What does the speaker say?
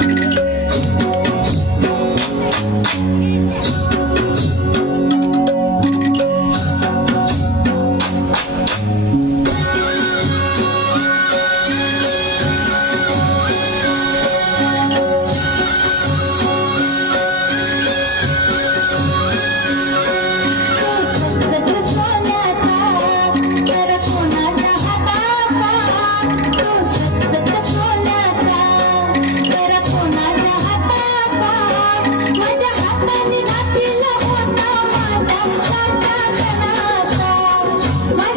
जग